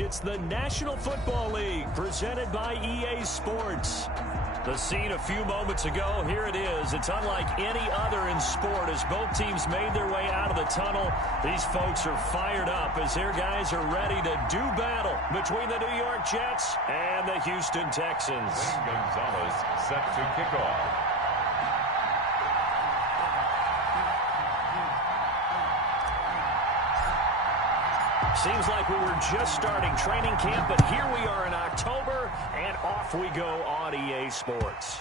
It's the National Football League presented by EA Sports. The scene a few moments ago, here it is. It's unlike any other in sport as both teams made their way out of the tunnel. These folks are fired up as their guys are ready to do battle between the New York Jets and the Houston Texans. Gonzalez set to kick off. Seems like we were just starting training camp, but here we are in October, and off we go on EA Sports.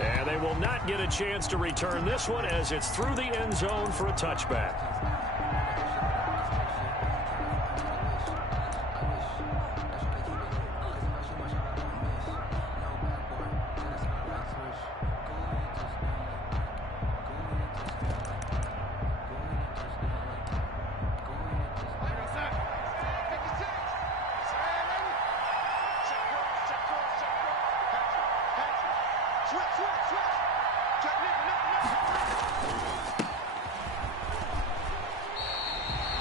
And they will not get a chance to return this one as it's through the end zone for a touchback.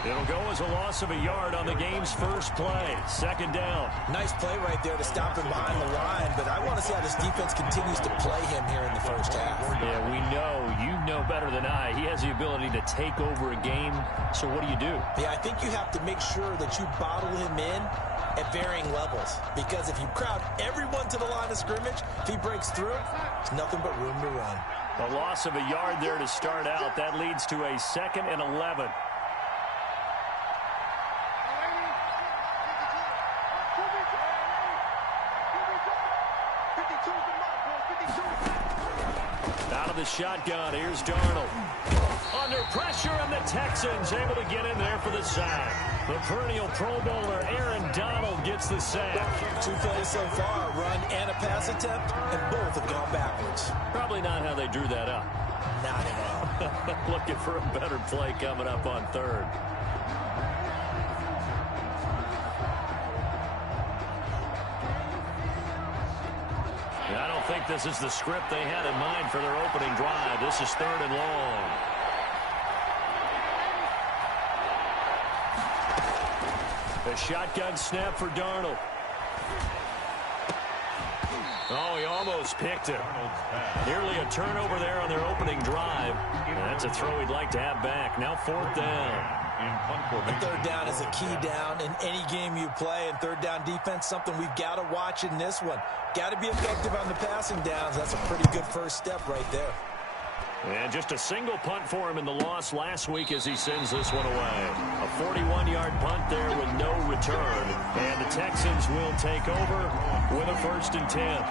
It'll go as a loss of a yard on the game's first play. Second down. Nice play right there to stop him behind the line, but I want to see how this defense continues to play him here in the first half. Yeah, we know. You know better than I. He has the ability to take over a game, so what do? Yeah, I think you have to make sure that you bottle him in at varying levels, because if you crowd everyone to the line of scrimmage, if he breaks through, there's nothing but room to run. A loss of a yard there to start out. That leads to a 2nd and 11. Out of the shotgun, here's Darnold. Under pressure, and the Texans able to get in there for the sack. The perennial Pro Bowler Aaron Donald gets the sack. 2 plays so far, a run and a pass attempt, and both have gone backwards. Probably not how they drew that up. Not at all. Looking for a better play coming up on 3rd. I don't think this is the script they had in mind for their opening drive. This is 3rd and long. A shotgun snap for Darnold. Oh, he almost picked it. Nearly a turnover there on their opening drive. And that's a throw he'd like to have back. Now 4th down. A 3rd down is a key down in any game you play, and 3rd down defense, something we've got to watch in this one. Got to be effective on the passing downs. That's a pretty good first step right there. And just a single punt for him in the loss last week as he sends this one away. A 41-yard punt there with no return. And the Texans will take over with a 1st and 10.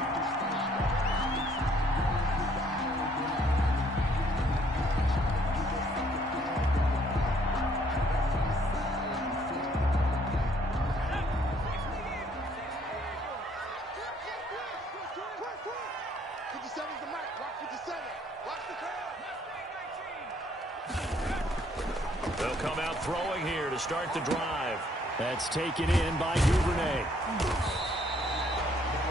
They'll come out throwing here to start the drive. That's taken in by Duvernay.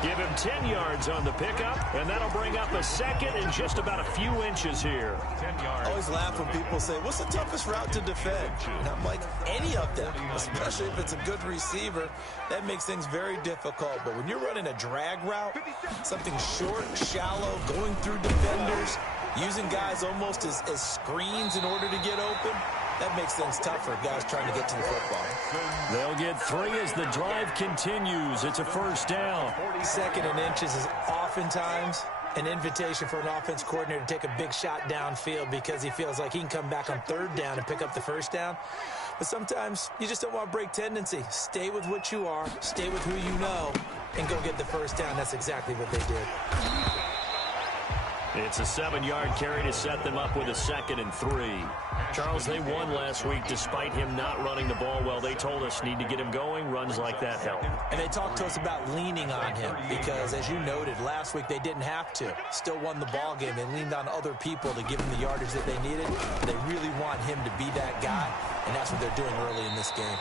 Give him 10 yards on the pickup, and that'll bring up a second and just about a few inches here. 10 yards. I always laugh when people say, what's the toughest route to defend? And I'm like, any of them, especially if it's a good receiver. That makes things very difficult. But when you're running a drag route, something short, shallow, going through defenders, using guys almost as screens in order to get open, that makes things tougher, guys trying to get to the football. They'll get 3 as the drive continues. It's a first down. 2nd and inches is oftentimes an invitation for an offense coordinator to take a big shot downfield because he feels like he can come back on 3rd down and pick up the first down. But sometimes you just don't want to break tendency. Stay with what you are, stay with who you know, and go get the first down. That's exactly what they did. It's a 7-yard carry to set them up with a 2nd and 3. Charles, they won last week despite him not running the ball well. They told us need to get him going. Runs like that help. And they talked to us about leaning on him because, as you noted, last week they didn't have to. Still won the ball game. They leaned on other people to give him the yardage that they needed. They really want him to be that guy, and that's what they're doing early in this game.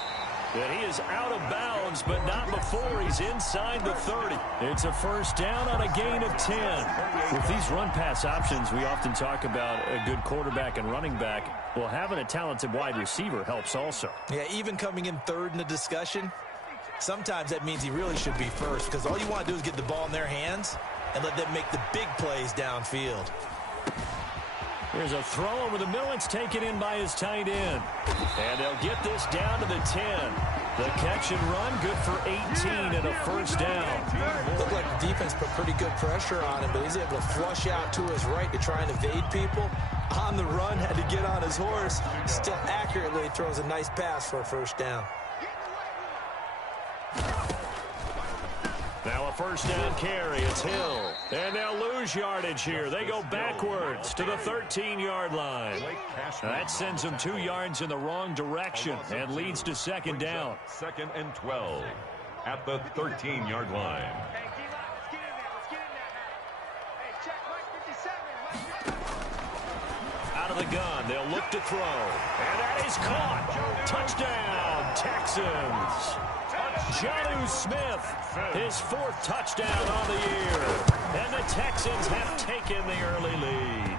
And he is out of bounds, but not before he's inside the 30. It's a first down on a gain of 10. With these run-pass options, we often talk about a good quarterback and running back. Well, having a talented wide receiver helps also. Yeah, even coming in 3rd in the discussion, sometimes that means he really should be first because all you want to do is get the ball in their hands and let them make the big plays downfield. Here's a throw over the middle. It's taken in by his tight end. And they'll get this down to the 10. The catch and run, good for 18 and a first down. Looked like the defense put pretty good pressure on him, but he's able to flush out to his right to try and evade people. On the run, had to get on his horse. Still accurately throws a nice pass for a first down. Now a first down carry. It's Hill. And they'll lose yardage here. They go backwards to the 13-yard line. That sends them 2 yards in the wrong direction and leads to 2nd down. 2nd and 12 at the 13-yard line. Out of the gun. They'll look to throw. And that is caught. Touchdown, Texans. Jonnu Smith, his 4th touchdown on the year. And the Texans have taken the early lead.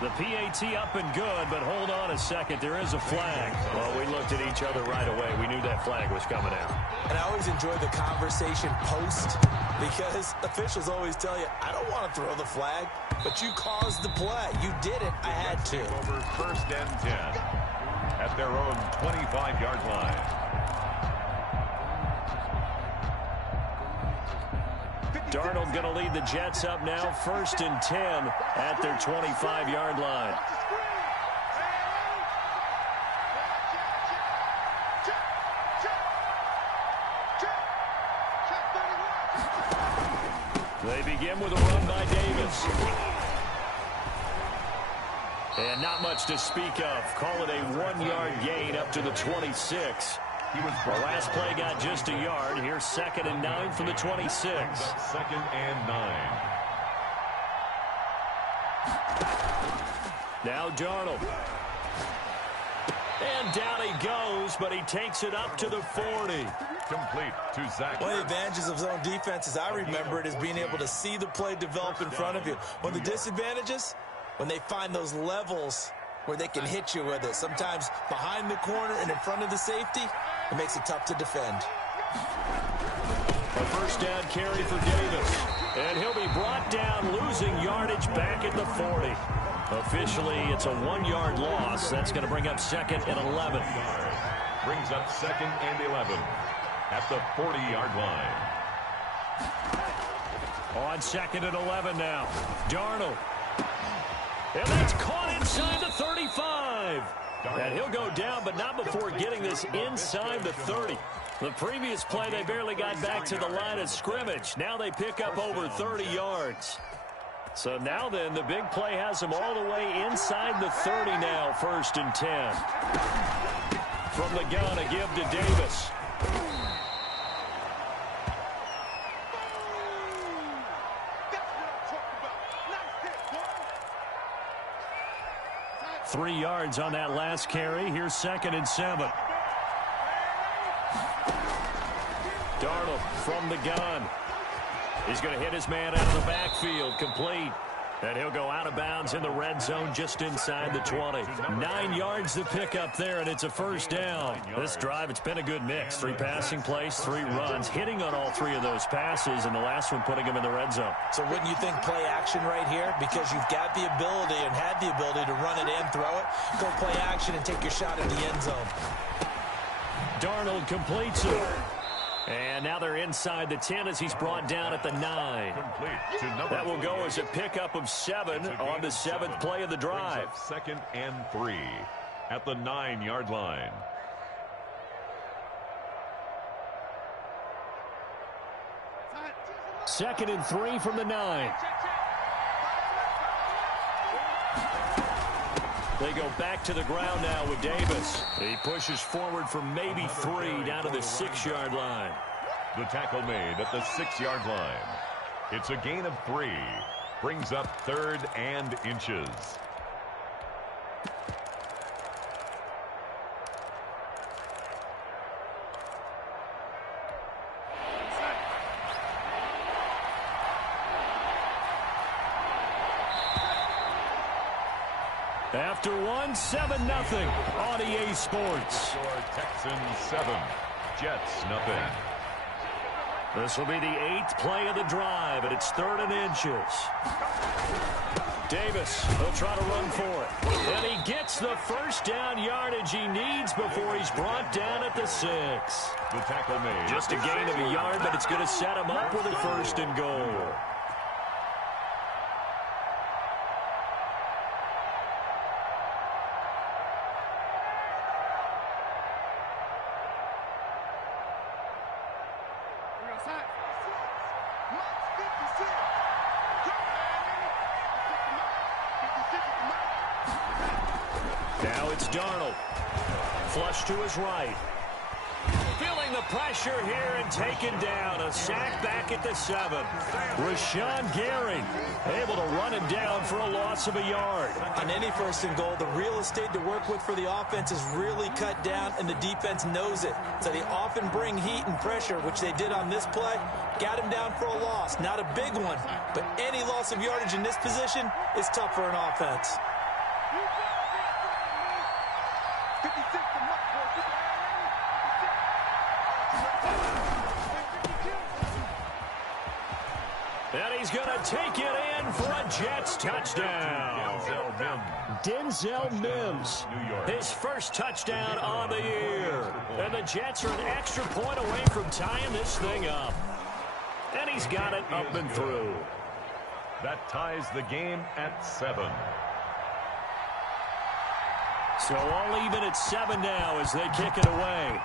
The PAT up and good, but hold on a second. There is a flag. Well, we looked at each other right away. We knew that flag was coming out. And I always enjoy the conversation post because officials always tell you, I don't want to throw the flag, but you caused the play. You did it. I had to. Over 1st and 10 at their own 25-yard line. Darnold going to lead the Jets up now, 1st and 10 at their 25-yard line. They begin with a run by Davis. And not much to speak of. Call it a 1-yard gain up to the 26. The last play got just a yard. Here's 2nd and 9 from the 26. 2nd and 9. Now Darnold. And down he goes, but he takes it up to the 40. Complete to Zach. One of the advantages of zone defense, as I remember it, is being able to see the play develop in front of you. One of the disadvantages, when they find those levels where they can hit you with it. Sometimes behind the corner and in front of the safety, it makes it tough to defend. A first down carry for Davis. And he'll be brought down, losing yardage back at the 40. Officially, it's a 1-yard loss. That's going to bring up 2nd and 11. Brings up 2nd and 11 at the 40-yard line. On 2nd and 11 now. Darnold. And that's caught inside the 35. And he'll go down, but not before getting this inside the 30. The previous play, they barely got back to the line of scrimmage. Now they pick up over 30 yards. So now then, the big play has them all the way inside the 30 now, 1st and 10. From the gun, a give to Davis. Three yards on that last carry. Here's 2nd and 7. Darnold from the gun. He's going to hit his man out of the backfield, complete. And he'll go out of bounds in the red zone just inside the 20. 9 yards to pick up there, and it's a first down. This drive, it's been a good mix. 3 passing plays, 3 runs, hitting on all 3 of those passes, and the last one putting him in the red zone. So wouldn't you think play action right here? Because you've got the ability and had the ability to run it and throw it. Go play action and take your shot at the end zone. Darnold completes it. And now they're inside the 10 as he's brought down at the 9. That will go as a pickup of 7 on the 7th play of the drive. 2nd and 3 at the 9-yard line. Second and 3 from the 9. They go back to the ground now with Davis. He pushes forward for maybe 3 down to the 6-yard line. The tackle made at the 6-yard line. It's a gain of 3. Brings up 3rd and inches. After 7-0 on EA Sports. Texans 7, Jets nothing. This will be the 8th play of the drive, and it's 3rd and inches. Davis, he'll try to run for it. And he gets the first down yardage he needs before he's brought down at the 6. The tackle made. Just a gain of a yard, but it's going to set him up with a 1st and goal. Now it's Darnold. Flush to his right. Feeling the pressure here and taken down. A sack back at the 7. Rashawn Gary able to run him down for a loss of a yard. On any 1st and goal, the real estate to work with for the offense is really cut down, and the defense knows it. So they often bring heat and pressure, which they did on this play. Got him down for a loss. Not a big one, but any loss of yardage in this position is tough for an offense. And he's going to take it in for a Jets touchdown. Denzel Mims, his first touchdown on the year. And the Jets are an extra point away from tying this thing up. And he's got it up and through. That ties the game at 7. So all even at 7 now as they kick it away.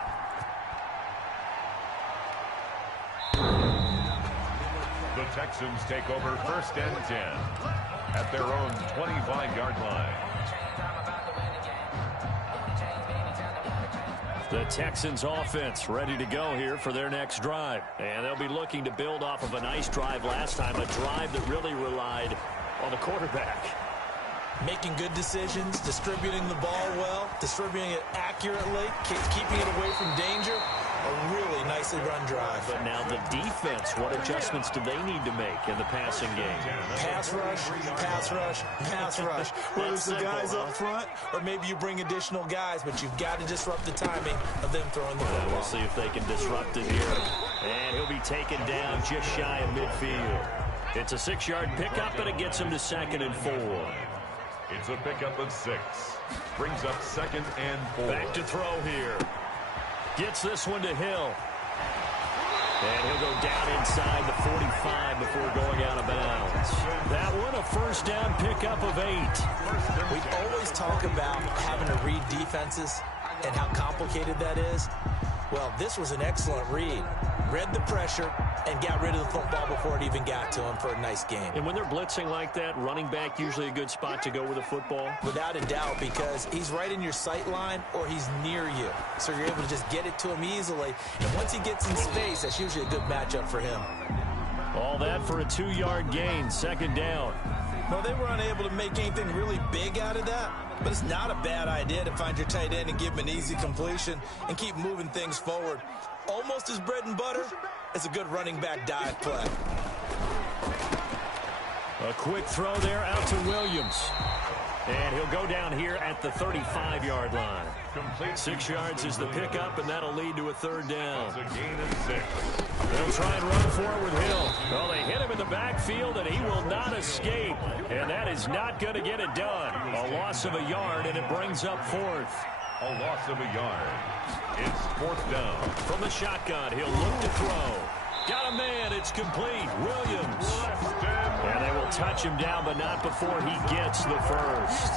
The Texans take over 1st and 10 at their own 25-yard line. The Texans offense ready to go here for their next drive. And they'll be looking to build off of a nice drive last time, a drive that really relied on the quarterback. Making good decisions, distributing the ball well, distributing it accurately, keeping it away from danger. A really nicely run drive. But now the defense, what adjustments do they need to make in the passing game? Pass rush, pass rush, pass rush. Whether it's the guys up front or maybe you bring additional guys, but you've got to disrupt the timing of them throwing the ball. We'll see if they can disrupt it here. And he'll be taken down just shy of midfield. It's a 6-yard pickup, and it gets him to 2nd and 4. It's a pickup of 6. Brings up 2nd and 4. Back to throw here. Gets this one to Hill. And he'll go down inside the 45 before going out of bounds. That one a 1st down pickup of 8. We always talk about having to read defenses and how complicated that is. Well, this was an excellent read. Read the pressure and got rid of the football before it even got to him for a nice game. And when they're blitzing like that, running back usually a good spot to go with a football? Without a doubt, because he's right in your sight line or he's near you. So you're able to just get it to him easily. And once he gets in space, that's usually a good matchup for him. All that for a 2-yard gain, 2nd down. Well, they were unable to make anything really big out of that, but it's not a bad idea to find your tight end and give him an easy completion and keep moving things forward. Almost as bread and butter as a good running back dive play. A quick throw there out to Williams. And he'll go down here at the 35-yard line. 6 yards is the pickup, and that'll lead to a third down. It's a gain of 6. They'll try and run forward Hill. Well, they hit him in the backfield, and he will not escape. And that is not going to get it done. A loss of a yard, and it brings up fourth. A loss of a yard. It's fourth down. From the shotgun, he'll look to throw. Got a man. It's complete. Williams. And they will touch him down, but not before he gets the first.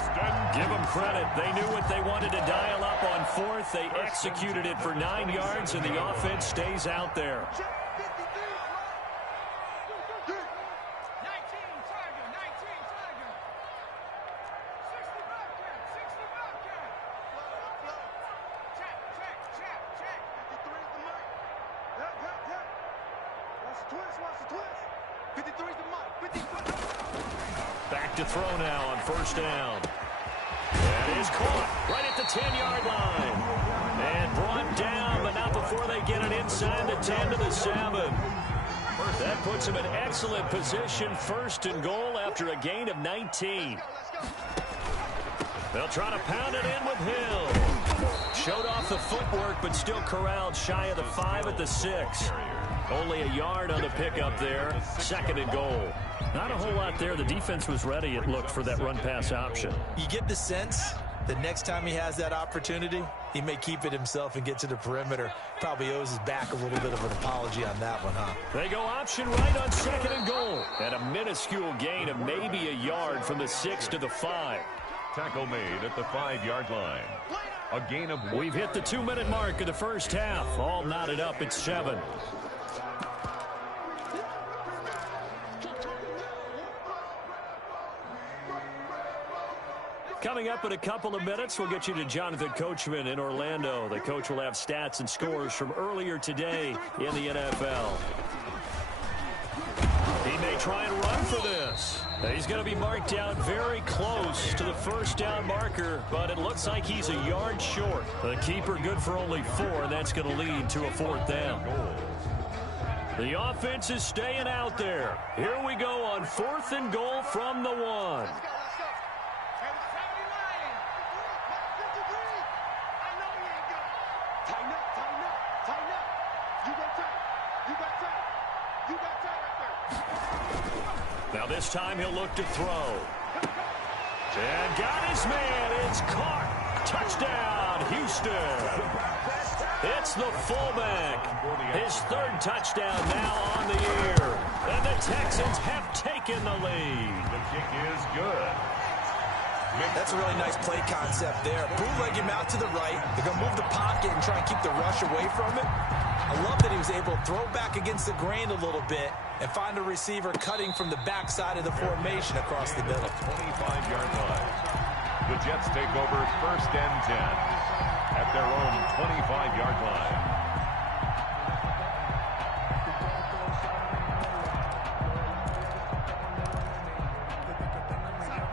Give them credit. They knew what they wanted to dial up on fourth. They executed it for 9 yards, and the offense stays out there. Back to throw now on first down. That is caught right at the 10-yard line. And brought down, but not before they get it inside the 10 to the 7. That puts them in excellent position, first and goal after a gain of 19. They'll try to pound it in with Hill. Showed off the footwork, but still corralled shy of the 5 at the 6. Only a yard on the pickup there. Second and goal. Not a whole lot there. The defense was ready, it looked, for that run-pass option. You get the sense that next time he has that opportunity, he may keep it himself and get to the perimeter. Probably owes his back a little bit of an apology on that one, huh? They go option right on second and goal. And a minuscule gain of maybe a yard from the 6 to the 5. Tackle made at the 5-yard line. A gain of 1. We've hit the 2-minute mark of the first half. All knotted up at 7. Coming up in a couple of minutes, we'll get you to Jonathan Coachman in Orlando. The coach will have stats and scores from earlier today in the NFL. He may try and run for this. He's going to be marked out very close to the first down marker, but it looks like he's a yard short. The keeper good for only 4, and that's going to lead to a fourth down. The offense is staying out there. Here we go on 4th and goal from the 1. Now this time he'll look to throw. And got his man. It's caught. Touchdown, Houston. It's the fullback. His 3rd touchdown now on the year. And the Texans have taken the lead. The kick is good. That's a really nice play concept there. Bootleg him out to the right. They're going to move the pocket and try and keep the rush away from it. I love that he was able to throw back against the grain a little bit and find a receiver cutting from the backside of the formation across the middle. 25-yard line. The Jets take over 1st and 10 at their own 25-yard line.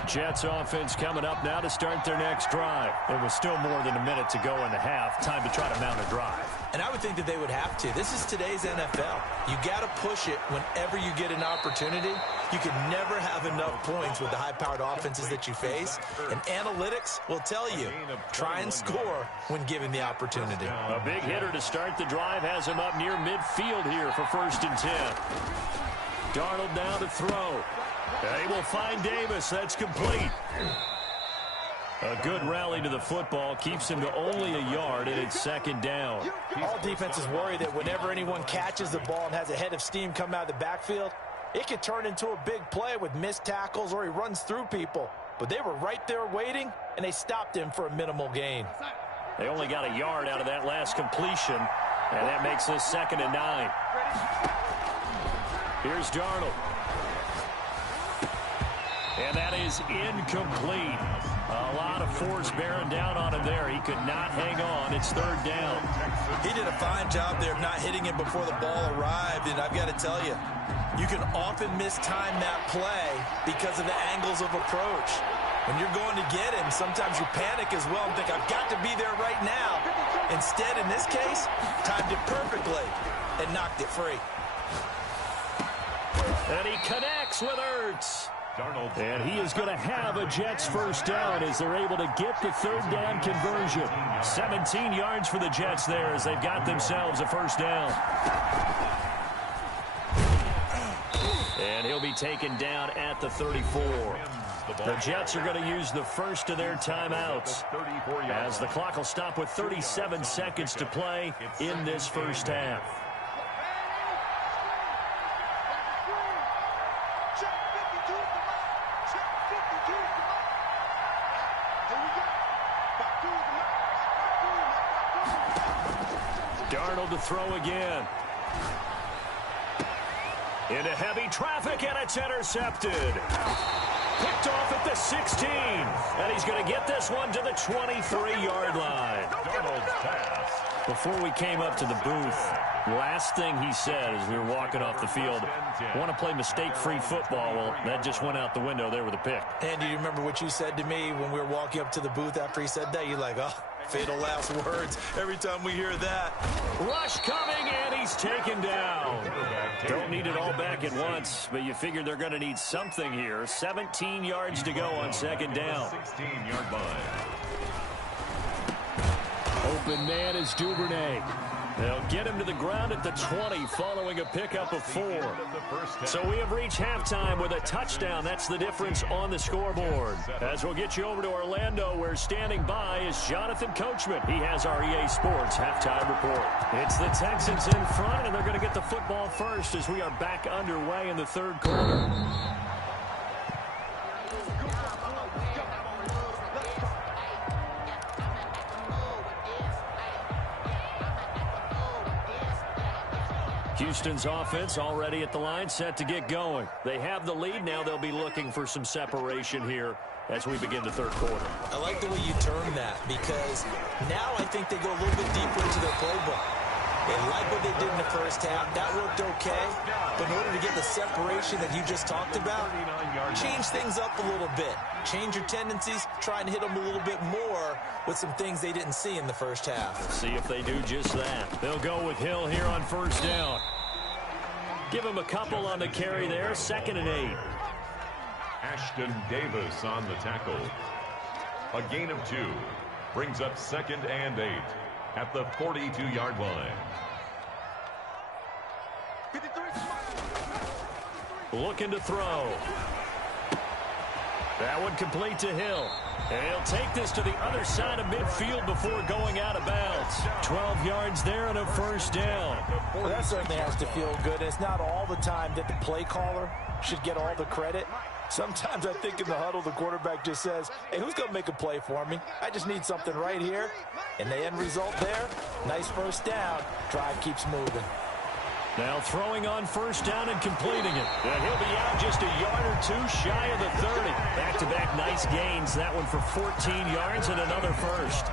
Jets offense coming up now to start their next drive. There was still more than a minute to go in the half. Time to try to mount a drive. And I would think that they would have to. This is today's NFL. You got to push it whenever you get an opportunity. You can never have enough points with the high-powered offenses that you face. And analytics will tell you, try and score when given the opportunity. A big hitter to start the drive has him up near midfield here for 1st and 10. Darnold now to throw. They will find Davis. That's complete. A good rally to the football keeps him to only a yard, and it's 2nd down. All defenses worry that whenever anyone catches the ball and has a head of steam come out of the backfield, it could turn into a big play with missed tackles or he runs through people. But they were right there waiting, and they stopped him for a minimal gain. They only got a yard out of that last completion, and that makes this 2nd and 9. Here's Darnold. And that is incomplete. A lot of force bearing down on him there. He could not hang on. It's 3rd down. He did a fine job there of not hitting it before the ball arrived. And I've got to tell you, you can often mistime that play because of the angles of approach. When you're going to get him, sometimes you panic as well and think, I've got to be there right now. Instead, in this case, timed it perfectly and knocked it free. And he connects with Ertz. And he is going to have a Jets first down as they're able to get the third down conversion. 17 yards for the Jets there as they've got themselves a first down. And he'll be taken down at the 34. The Jets are going to use the first of their timeouts as the clock will stop with 37 seconds to play in this first half. Darnold to throw again. Into heavy traffic, and it's intercepted. Picked off at the 16. And he's going to get this one to the 23-yard line. Darnold's pass. Before we came up to the booth, last thing he said as we were walking off the field, I want to play mistake-free football. Well, that just went out the window there with a pick. And do you remember what you said to me when we were walking up to the booth after he said that? You're like, oh, fatal last words every time we hear that. Rush coming, and he's taken down. Don't need it all back at once, but you figure they're going to need something here. 17 yards to go on second down. 16-yard line. Open man is Duvernay. They'll get him to the ground at the 20 following a pickup of 4. So we have reached halftime with a touchdown. That's the difference on the scoreboard. As we'll get you over to Orlando, where standing by is Jonathan Coachman. He has our EA Sports halftime report. It's the Texans in front, and they're going to get the football first as we are back underway in the third quarter. Houston's offense already at the line, set to get going. They have the lead. Now they'll be looking for some separation here as we begin the third quarter. I like the way you term that, because now I think they go a little bit deeper into their playbook. They like what they did in the first half. That worked okay. But in order to get the separation that you just talked about, change things up a little bit. Change your tendencies. Try and hit them a little bit more with some things they didn't see in the first half. See if they do just that. They'll go with Hill here on first down. Give him a couple on the carry there. 2nd and 8. Ashton Davis on the tackle. A gain of 2. Brings up 2nd and 8 at the 42-yard line. Looking to throw. That one complete to Hill. And he'll take this to the other side of midfield before going out of bounds. 12 yards there and a first down. Well, that certainly has to feel good. It's not all the time that the play caller should get all the credit. Sometimes I think in the huddle, the quarterback just says, hey, who's going to make a play for me? I just need something right here. And the end result there, nice first down. Drive keeps moving. Now throwing on first down and completing it. And he'll be out just a yard or two shy of the 30. Back-to-back nice gains. That one for 14 yards and another first.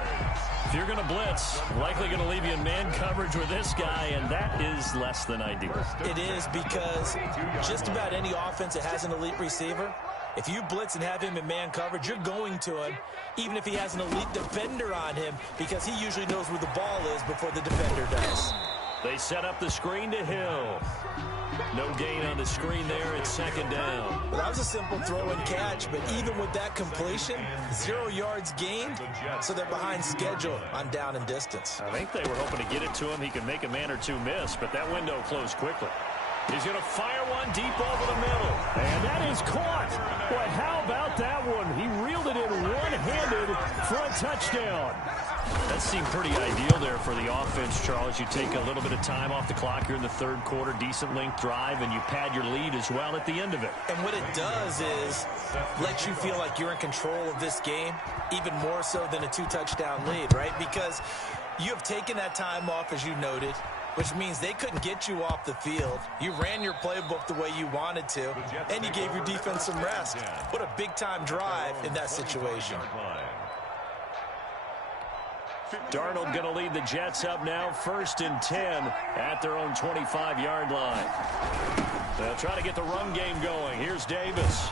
If you're going to blitz, likely going to leave you in man coverage with this guy, and that is less than ideal. It is, because just about any offense that has an elite receiver, if you blitz and have him in man coverage, you're going to him, even if he has an elite defender on him, because he usually knows where the ball is before the defender does. They set up the screen to Hill. No gain on the screen there. It's 2nd down. Well, that was a simple throw and catch, but even with that completion, 0 yards gained, so they're behind schedule on down and distance. I think they were hoping to get it to him. He could make a man or two miss, but that window closed quickly. He's going to fire one deep over the middle. And that is caught. Boy, how about that one? He reeled it in one-handed for a touchdown. That seemed pretty ideal there for the offense, Charles. You take a little bit of time off the clock here in the third quarter, decent length drive, and you pad your lead as well at the end of it. And what it does is let you feel like you're in control of this game, even more so than a 2-touchdown lead, right? Because you have taken that time off, as you noted, which means they couldn't get you off the field. You ran your playbook the way you wanted to, and you gave your defense some rest. What a big-time drive in that situation. Darnold going to lead the Jets up now, 1st and 10 at their own 25-yard line. They'll try to get the run game going. Here's Davis.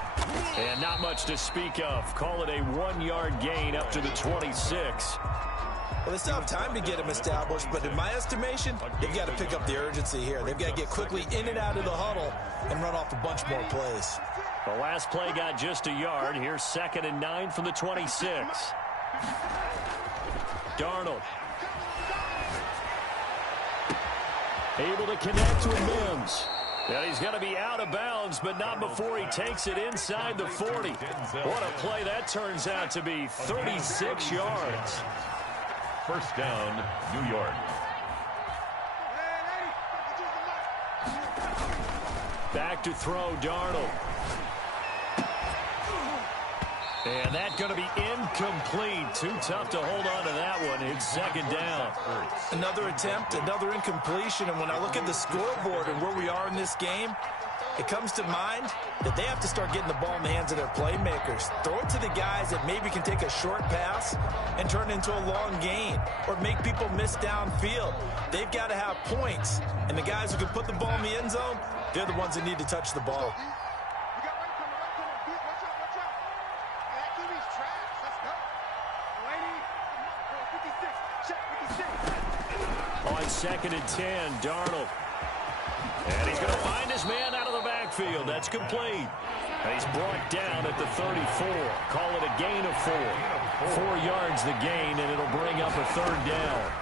And not much to speak of. Call it a 1-yard gain up to the 26. Well, they still have time to get him established, but in my estimation, they've got to pick up the urgency here. They've got to get quickly in and out of the huddle and run off a bunch more plays. The last play got just a yard. Here's 2nd and 9 from the 26. Darnold. Able to connect with Mims. And he's going to be out of bounds, but not before he takes it inside the 40. What a play that turns out to be. 36 yards. First down, New York. Back to throw, Darnold. And that's going to be incomplete. Too tough to hold on to that one. It's 2nd down. Another attempt, another incompletion. And when I look at the scoreboard and where we are in this game, it comes to mind that they have to start getting the ball in the hands of their playmakers. Throw it to the guys that maybe can take a short pass and turn it into a long gain or make people miss downfield. They've got to have points. And the guys who can put the ball in the end zone, they're the ones that need to touch the ball. On 2nd and 10, Darnold. And he's going to find his man out of the backfield. That's complete. And he's brought down at the 34. Call it a gain of 4. 4 yards the gain, and it'll bring up a 3rd down.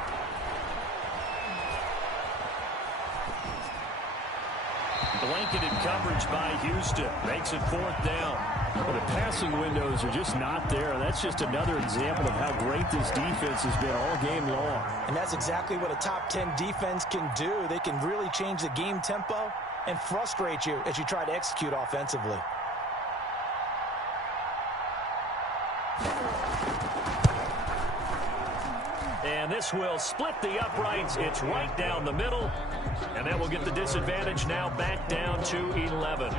Blanketed coverage by Houston. Makes it 4th down. Well, the passing windows are just not there. That's just another example of how great this defense has been all game long. And that's exactly what a top 10 defense can do. They can really change the game tempo and frustrate you as you try to execute offensively. And this will split the uprights. It's right down the middle. And that will get the disadvantage now back down to 11.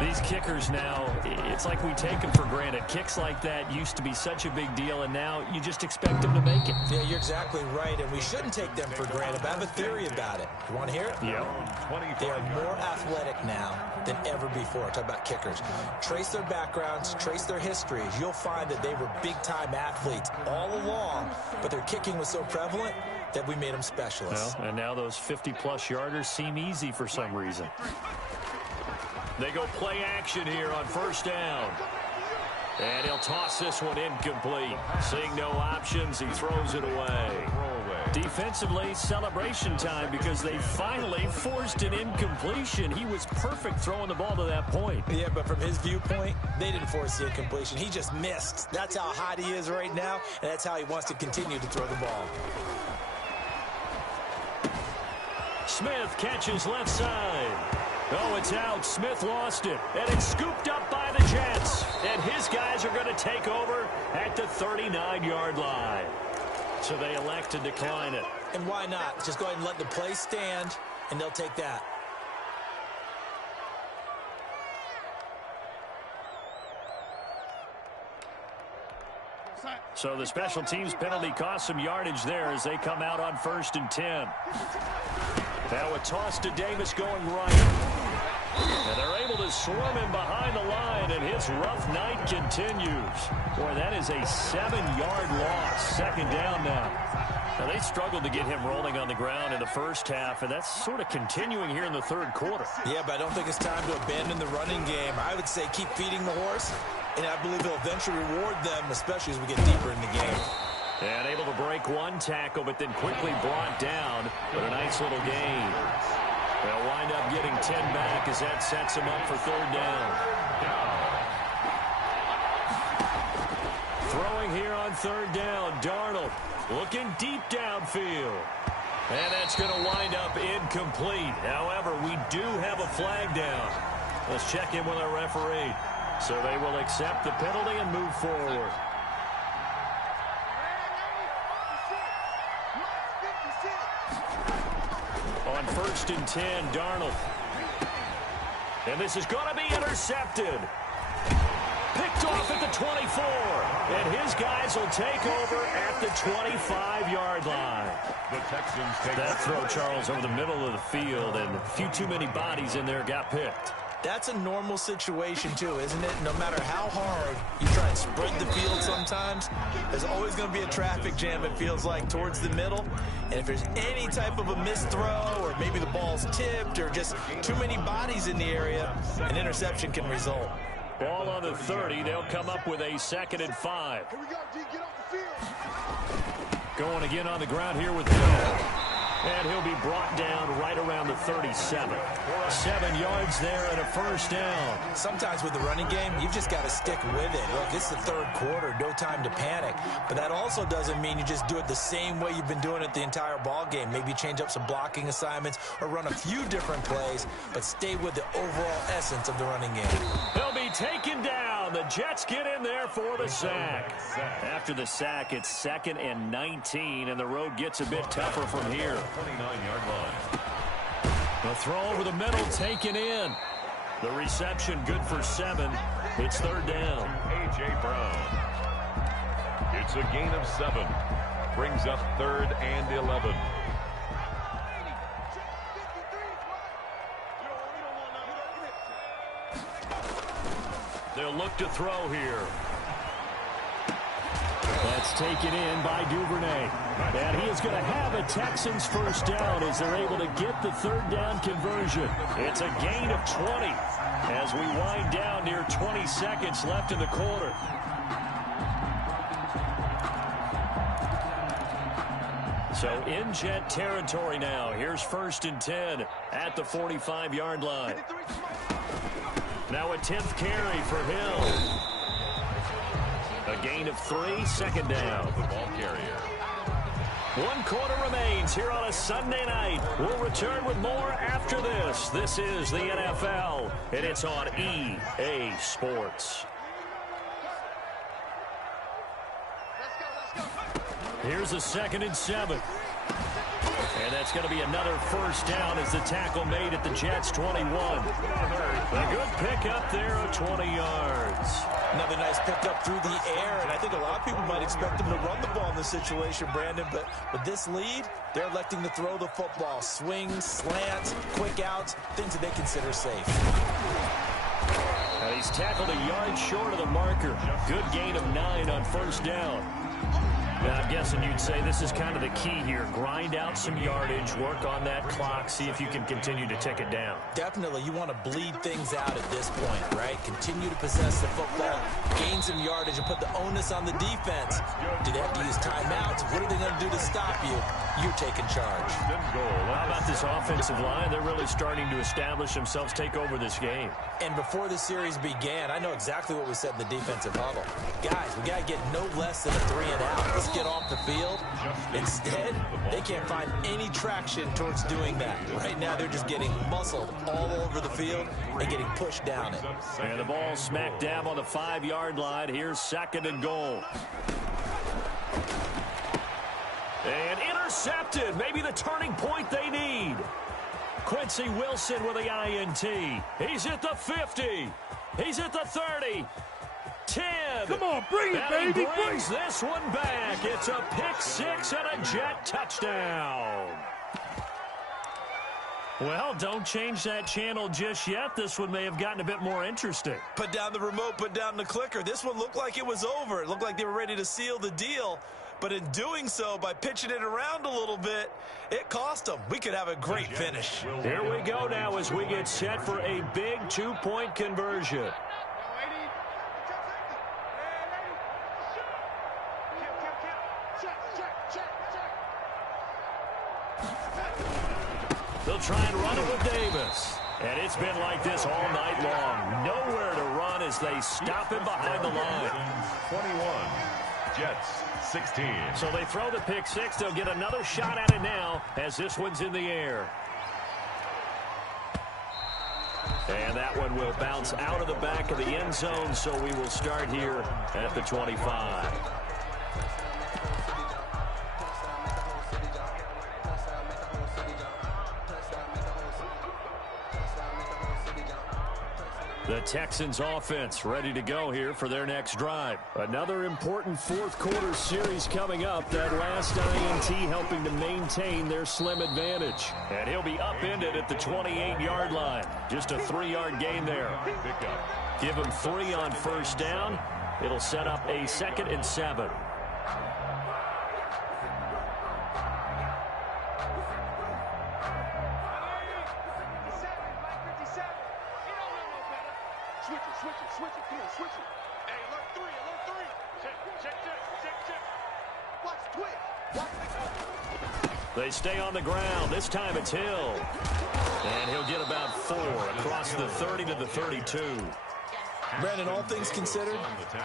These kickers now, it's like we take them for granted. Kicks like that used to be such a big deal, and now you just expect them to make it. Yeah, you're exactly right, and we shouldn't take them for granted. But I have a theory about it. You want to hear it? Yeah. They are more athletic now than ever before. Talk about kickers. Trace their backgrounds, trace their histories. You'll find that they were big-time athletes all along, but their kicking was so prevalent that we made them specialists. Well, and now those 50-plus yarders seem easy for some reason. They go play action here on 1st down. And he'll toss this one incomplete. Seeing no options, he throws it away. Defensively, celebration time because they finally forced an incompletion. He was perfect throwing the ball to that point. Yeah, but from his viewpoint, they didn't force the incompletion. He just missed. That's how hot he is right now, and that's how he wants to continue to throw the ball. Smith catches left side. Oh, it's out. Smith lost it. And it's scooped up by the Jets. And his guys are going to take over at the 39-yard line. So they elect to decline it. And why not? Just go ahead and let the play stand, and they'll take that. So the special teams penalty cost some yardage there as they come out on 1st and 10. Now a toss to Davis going right. And they're able to swarm him behind the line, and his rough night continues. Boy, that is a 7-yard loss. 2nd down now. Now, they struggled to get him rolling on the ground in the first half, and that's sort of continuing here in the 3rd quarter. Yeah, but I don't think it's time to abandon the running game. I would say keep feeding the horse, and I believe it'll eventually reward them, especially as we get deeper in the game. And able to break one tackle, but then quickly brought down with a nice little gain. They'll wind up getting 10 back as that sets them up for 3rd down. Throwing here on 3rd down, Darnold looking deep downfield. And that's going to wind up incomplete. However, we do have a flag down. Let's check in with our referee. So they will accept the penalty and move forward. On 1st and 10, Darnold. And this is going to be intercepted. Picked off at the 24. And his guys will take over at the 25-yard line. The Texans take that throw, Charles, over the middle of the field, and a few too many bodies in there got picked. That's a normal situation, too, isn't it? No matter how hard you try and spread the field sometimes, there's always going to be a traffic jam, it feels like, towards the middle. And if there's any type of a missed throw or maybe the ball's tipped or just too many bodies in the area, an interception can result. Ball on the 30. They'll come up with a 2nd and 5. Here we go, D. Get off the field. Going again on the ground here with Hill. And he'll be brought down right around the 37. 7 yards there and a first down. Sometimes with the running game, you've just got to stick with it. Look, it's the third quarter, no time to panic. But that also doesn't mean you just do it the same way you've been doing it the entire ball game. Maybe change up some blocking assignments or run a few different plays, but stay with the overall essence of the running game. He'll be taken down. The Jets get in there for the sack. After the sack, it's 2nd and 19, and the road gets a bit tougher from here. 29-yard line. The throw over the middle taken in. The reception good for 7. It's 3rd down. A.J. Brown. It's a gain of 7. Brings up 3rd and 11. They'll look to throw here. That's taken in by Duvernay. And he is going to have a Texans first down as they're able to get the 3rd down conversion. It's a gain of 20 as we wind down near 20 seconds left in the quarter. So in Jet territory now. Here's 1st and 10 at the 45-yard line. Now a 10th carry for Hill. A gain of 3, 2nd down. The ball carrier. 1 quarter remains here on a Sunday night. We'll return with more after this. This is the NFL, and it's on EA Sports. Here's a 2nd and 7. And that's going to be another first down as the tackle made at the Jets' 21. A good pickup there of 20 yards. Another nice pickup through the air, and I think a lot of people might expect them to run the ball in this situation, Brandon, but with this lead, they're electing to throw the football. Swings, slants, quick outs, things that they consider safe. Now he's tackled a yard short of the marker. Good gain of 9 on first down. Now, I'm guessing you'd say this is kind of the key here. Grind out some yardage, work on that clock, see if you can continue to tick it down. Definitely. You want to bleed things out at this point, right? Continue to possess the football, gain some yardage, and put the onus on the defense. Do they have to use timeouts? What are they going to do to stop you? You're taking charge. How about this offensive line? They're really starting to establish themselves, take over this game. And before the series began, I know exactly what we said in the defensive huddle. Guys, we got to get no less than a 3 and out. Let's get off the field. Instead, they can't find any traction towards doing that. Right now, they're just getting muscled all over the field and getting pushed down it. And the ball smack dab on the 5-yard line. Here's 2nd and goal. And intercepted. Maybe the turning point they need. Quincy Wilson with the INT. He's at the 50. He's at the 30. 10. Come on, bring it, and baby. He brings this one back. It's a pick 6 and a Jet touchdown. Well, don't change that channel just yet. This one may have gotten a bit more interesting. Put down the remote, put down the clicker. This one looked like it was over. It looked like they were ready to seal the deal. But in doing so, by pitching it around a little bit, it cost them. We could have a great finish. Here we go now as we get set for a big 2-point conversion. They'll try and run it with Davis. And it's been like this all night long. Nowhere to run as they stop him behind the line. 21. Jets 16. So they throw the pick 6. They'll get another shot at it now as this one's in the air. And that one will bounce out of the back of the end zone, so we will start here at the 25. The Texans offense ready to go here for their next drive. Another important fourth quarter series coming up. That last INT helping to maintain their slim advantage. And he'll be upended at the 28-yard line. Just a 3-yard gain there. Give him 3 on first down. It'll set up a 2nd and 7. Switch it, come on, switch it. Hey, alert 3. Check. Watch, twitch. They stay on the ground. This time it's Hill. And he'll get about 4 across the 30 to the 32. Brandon, all things considered,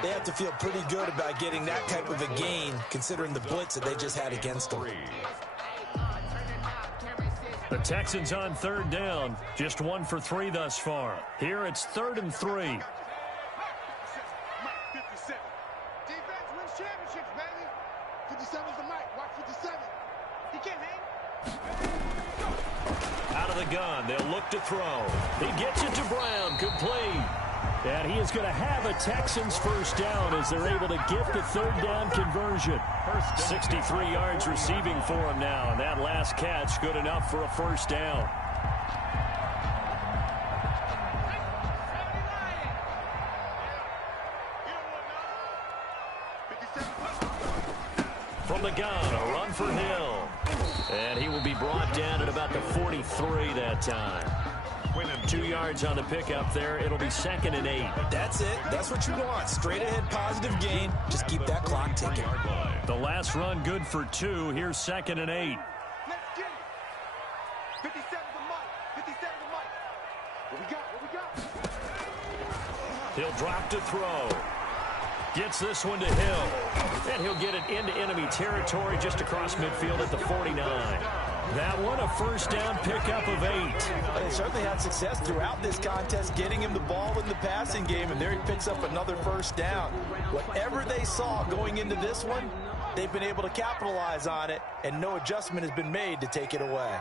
they have to feel pretty good about getting that type of a gain, considering the blitz that they just had against them. The Texans on 3rd down. Just 1 for 3 thus far. Here it's 3rd and 3. Defense wins championships, baby. 57's the mic. Watch 57. He can't hang. Out of the gun. They'll look to throw. He gets it to Brown. Complete. And he is going to have a Texans first down as they're able to get the 3rd down conversion. 63 yards receiving for him now. And that last catch good enough for a first down. From the gun, a run for Hill. And he will be brought down at about the 43 that time. 2 yards on the pickup there. It'll be 2nd and 8. That's it. That's what you want. Straight ahead positive gain. Just keep that clock ticking. The last run good for 2. Here's 2nd and 8. Let's get it. 57's the mic. 57's the mic. What we got? He'll drop to throw. Gets this one to Hill. And he'll get it into enemy territory just across midfield at the 49. That one a first down pickup of 8. They certainly had success throughout this contest getting him the ball in the passing game, and there he picks up another first down. Whatever they saw going into this one, they've been able to capitalize on it, and no adjustment has been made to take it away.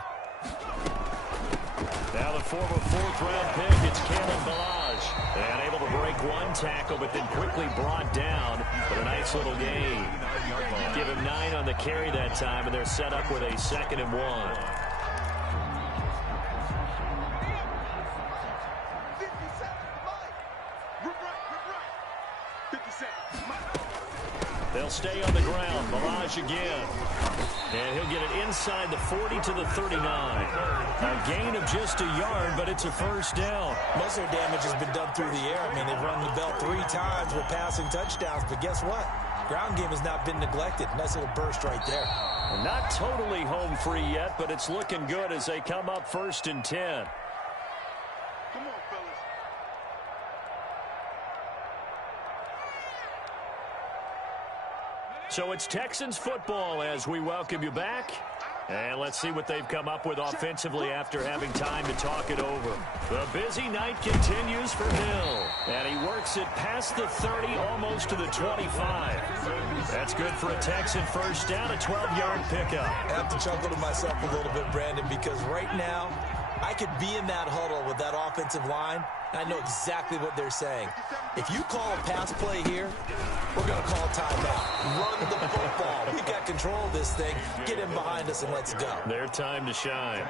Now the former 4th-round pick, it's Kalen Ballage. And able to break 1 tackle, but then quickly brought down for a nice little gain. Give him 9 on the carry that time, and they're set up with a 2nd and 1. 57. They'll stay on the ground. Ballage again. And he'll get it inside the 40 to the 39. A gain of just a yard, but it's a first down. Most of their damage has been done through the air. I mean, they've rung the bell 3 times with passing touchdowns, but guess what? Ground game has not been neglected. Nice little burst right there. Not totally home free yet, but it's looking good as they come up 1st and 10. Come on, fellas. So it's Texans football as we welcome you back. And let's see what they've come up with offensively after having time to talk it over. The busy night continues for Hill. And he works it past the 30, almost to the 25. That's good for a Texan first down, a 12-yard pickup. I have to chuckle to myself a little bit, Brandon, because right now I could be in that huddle with that offensive line, and I know exactly what they're saying. If you call a pass play here, we're going to call timeout. Run the football. We got control of this thing. Get him behind us and let's go. Their time to shine.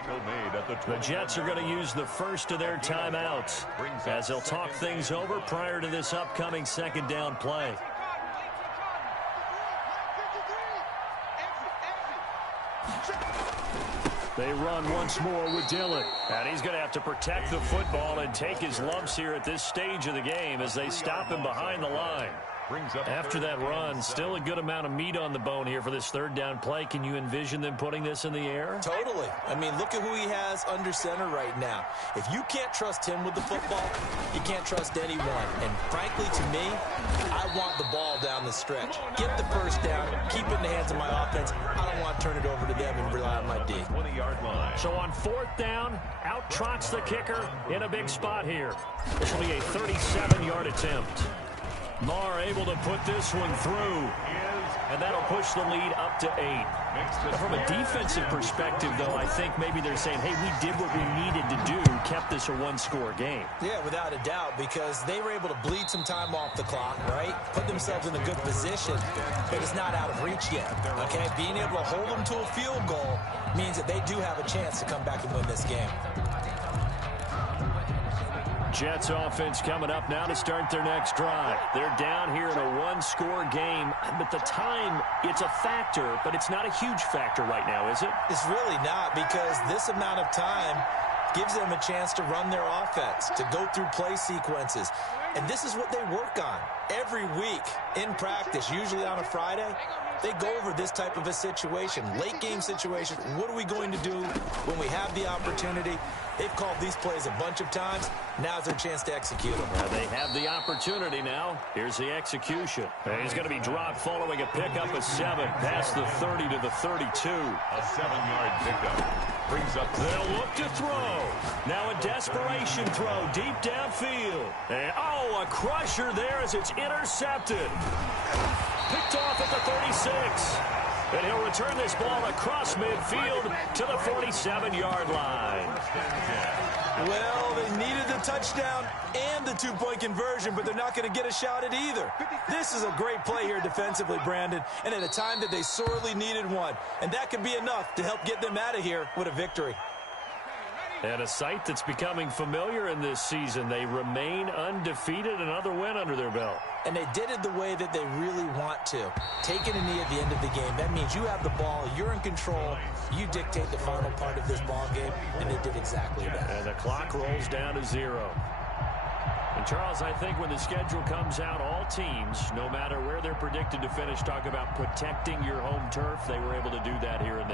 The Jets are going to use the first of their timeouts as they'll talk things over prior to this upcoming 2nd down play. They run once more with Dillon. And he's going to have to protect the football and take his lumps here at this stage of the game as they stop him behind the line. After that run, still a good amount of meat on the bone here for this 3rd down play. Can you envision them putting this in the air? Totally. I mean, look at who he has under center right now. If you can't trust him with the football, you can't trust anyone. And frankly, to me, I want the ball down the stretch. Get the first down, keep it in the hands of my offense. I don't want to turn it over to them and rely on my D. 20-yard line. So on 4th down, out trots the kicker in a big spot here. This will be a 37-yard attempt. Marr able to put this one through. And that'll push the lead up to 8. From a defensive perspective, though, I think maybe they're saying, hey, we did what we needed to do, kept this a one-score game. Yeah, without a doubt, because they were able to bleed some time off the clock, right? Put themselves in a good position, but it's not out of reach yet, okay? Being able to hold them to a field goal means that they do have a chance to come back and win this game. Jets offense coming up now to start their next drive. They're down here in a one-score game, but the time, it's a factor, but it's not a huge factor right now, is it? It's really not, because this amount of time gives them a chance to run their offense, to go through play sequences. And this is what they work on every week in practice, usually on a Friday. They go over this type of a situation, late game situation. What are we going to do when we have the opportunity? They've called these plays a bunch of times. Now's their chance to execute them. They have the opportunity now. Here's the execution. He's going to be dropped following a pickup of 7 past the 30 to the 32. A 7-yard pickup. Brings up. They'll look to throw. Now a desperation throw deep downfield. And, a crusher there as it's intercepted. Picked off at the 36. And he'll return this ball across midfield to the 47-yard line. Well, they needed the touchdown and the 2-point conversion, but they're not going to get a shot at either. This is a great play here defensively, Brandon, and at a time that they sorely needed one. And that could be enough to help get them out of here with a victory. And a sight that's becoming familiar in this season. They remain undefeated, another win under their belt. And they did it the way that they really want to. Taking a knee at the end of the game. That means you have the ball, you're in control, you dictate the final part of this ball game, and they did exactly that. And the clock rolls down to 0. And, Charles, I think when the schedule comes out, all teams, no matter where they're predicted to finish, talk about protecting your home turf. They were able to do that here in this